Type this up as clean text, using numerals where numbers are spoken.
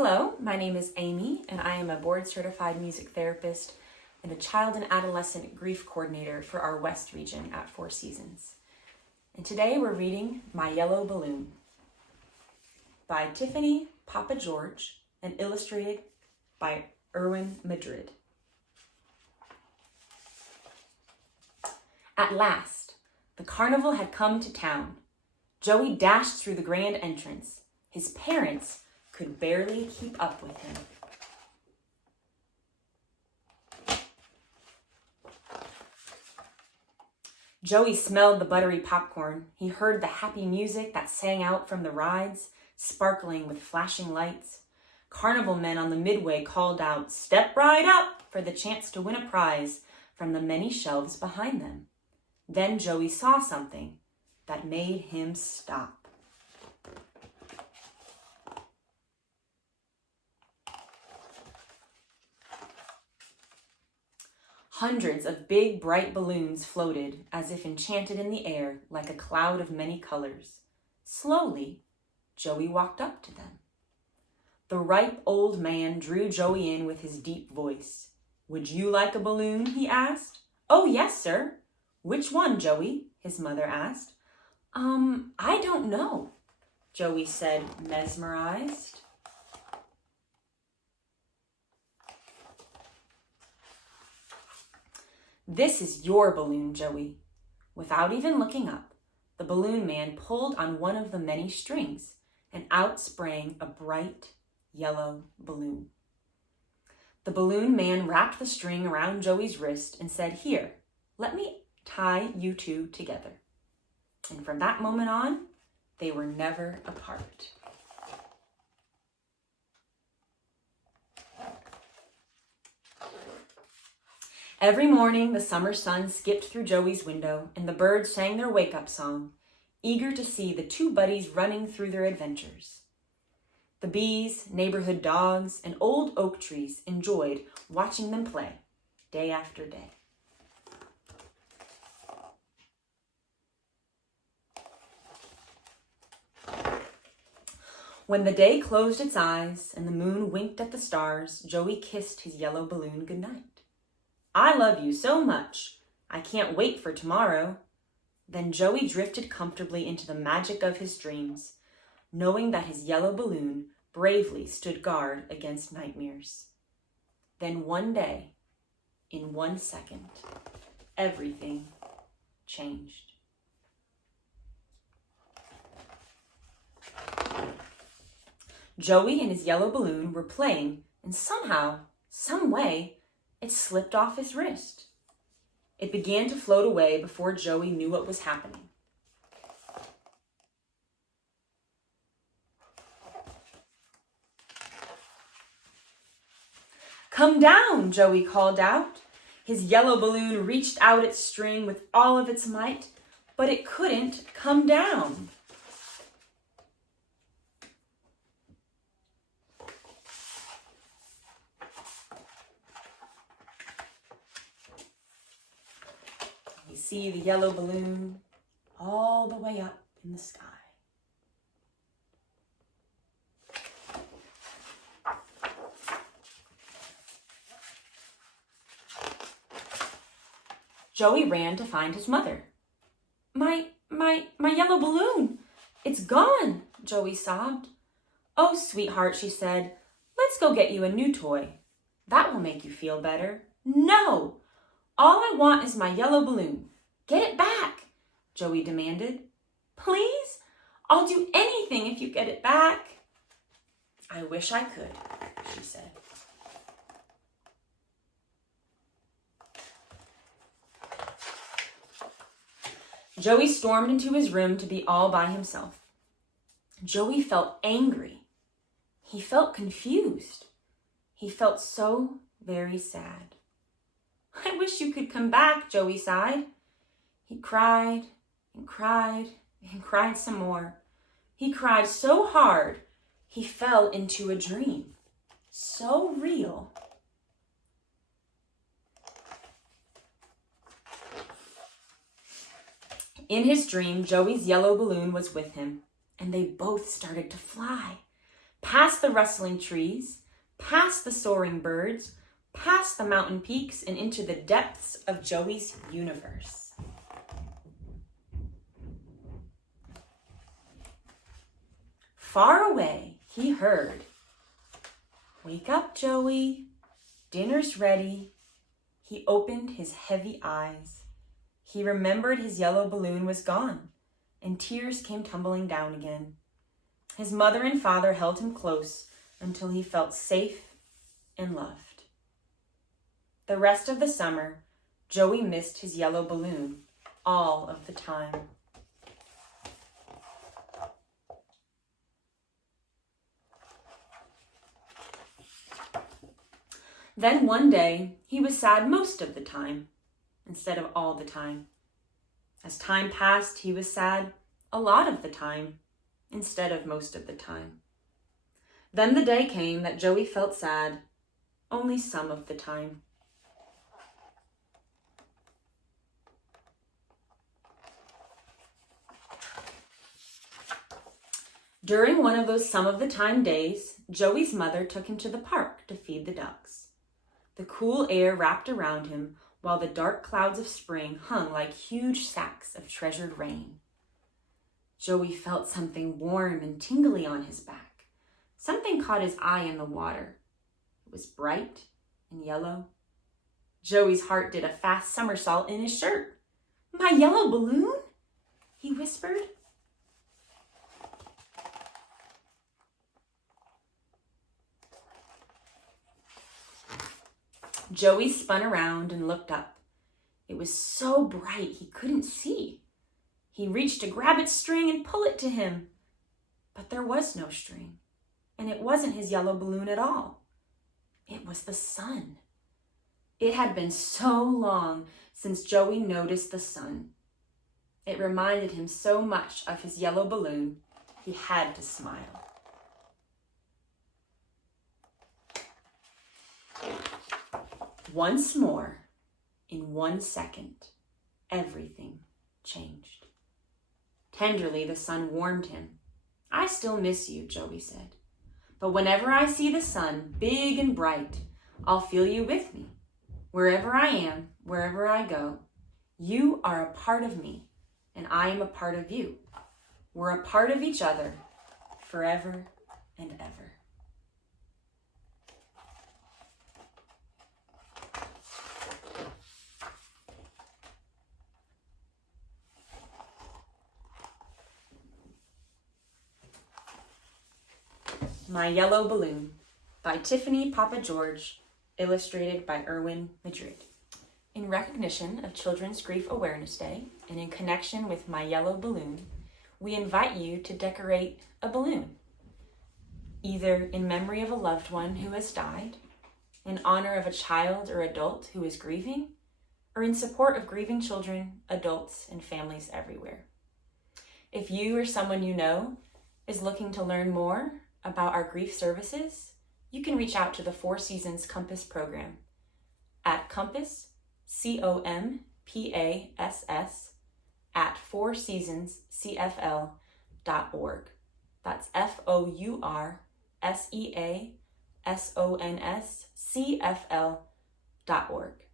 Hello, my name is Amy, and I am a board-certified music therapist and a child and adolescent grief coordinator for our West region at Four Seasons. And today we're reading My Yellow Balloon by Tiffany Papageorge and illustrated by Erwin Madrid. At last, the carnival had come to town. Joey dashed through the grand entrance. His parents could barely keep up with him. Joey smelled the buttery popcorn. He heard the happy music that sang out from the rides, sparkling with flashing lights. Carnival men on the midway called out, "Step right up," for the chance to win a prize from the many shelves behind them. Then Joey saw something that made him stop. Hundreds of big, bright balloons floated as if enchanted in the air like a cloud of many colors. Slowly, Joey walked up to them. The ripe old man drew Joey in with his deep voice. "Would you like a balloon?" he asked. "Oh, yes, sir." "Which one, Joey?" his mother asked. I don't know," Joey said, mesmerized. "This is your balloon, Joey." Without even looking up, the balloon man pulled on one of the many strings, and out sprang a bright yellow balloon. The balloon man wrapped the string around Joey's wrist and said, "Here, let me tie you two together." And from that moment on, they were never apart. Every morning, the summer sun skipped through Joey's window, and the birds sang their wake-up song, eager to see the two buddies running through their adventures. The bees, neighborhood dogs, and old oak trees enjoyed watching them play day after day. When the day closed its eyes and the moon winked at the stars, Joey kissed his yellow balloon goodnight. "I love you so much. I can't wait for tomorrow." Then Joey drifted comfortably into the magic of his dreams, knowing that his yellow balloon bravely stood guard against nightmares. Then one day, in 1 second, everything changed. Joey and his yellow balloon were playing, and somehow, some way, it slipped off his wrist. It began to float away before Joey knew what was happening. "Come down," Joey called out. His yellow balloon reached out its string with all of its might, but it couldn't come down. You see the yellow balloon all the way up in the sky. Joey ran to find his mother. My yellow balloon, it's gone," Joey sobbed. "Oh, sweetheart," she said, "let's go get you a new toy. That will make you feel better." "No! All I want is my yellow balloon. Get it back," Joey demanded. "Please? I'll do anything if you get it back." "I wish I could," she said. Joey stormed into his room to be all by himself. Joey felt angry. He felt confused. He felt so very sad. "I wish you could come back," Joey sighed. He cried and cried and cried some more. He cried so hard, he fell into a dream. So real. In his dream, Joey's yellow balloon was with him, and they both started to fly. past the rustling trees, past the soaring birds, past the mountain peaks, and into the depths of Joey's universe. Far away, he heard, "Wake up, Joey. Dinner's ready." He opened his heavy eyes. He remembered his yellow balloon was gone, and tears came tumbling down again. His mother and father held him close until he felt safe and loved. The rest of the summer, Joey missed his yellow balloon all of the time. Then one day, he was sad most of the time, instead of all the time. As time passed, he was sad a lot of the time, instead of most of the time. Then the day came that Joey felt sad only some of the time. During one of those some of the time days, Joey's mother took him to the park to feed the ducks. The cool air wrapped around him while the dark clouds of spring hung like huge sacks of treasured rain. Joey felt something warm and tingly on his back. Something caught his eye in the water. It was bright and yellow. Joey's heart did a fast somersault in his shirt. "My yellow balloon?" he whispered. Joey spun around and looked up. It was so bright he couldn't see. He reached to grab its string and pull it to him. But there was no string, and it wasn't his yellow balloon at all. It was the sun. It had been so long since Joey noticed the sun. It reminded him so much of his yellow balloon, he had to smile. Once more, in 1 second, everything changed. Tenderly, the sun warmed him. "I still miss you," Joey said. "But whenever I see the sun, big and bright, I'll feel you with me. Wherever I am, wherever I go, you are a part of me, and I am a part of you. We're a part of each other, forever and ever." My Yellow Balloon by Tiffany Papageorge, illustrated by Erwin Madrid. In recognition of Children's Grief Awareness Day and in connection with My Yellow Balloon, we invite you to decorate a balloon, either in memory of a loved one who has died, in honor of a child or adult who is grieving, or in support of grieving children, adults, and families everywhere. If you or someone you know is looking to learn more about our grief services, you can reach out to the Four Seasons Compass program at Compass, COMPASS, at fourseasonscfl.org. That's FOURSEASONSCFL.org.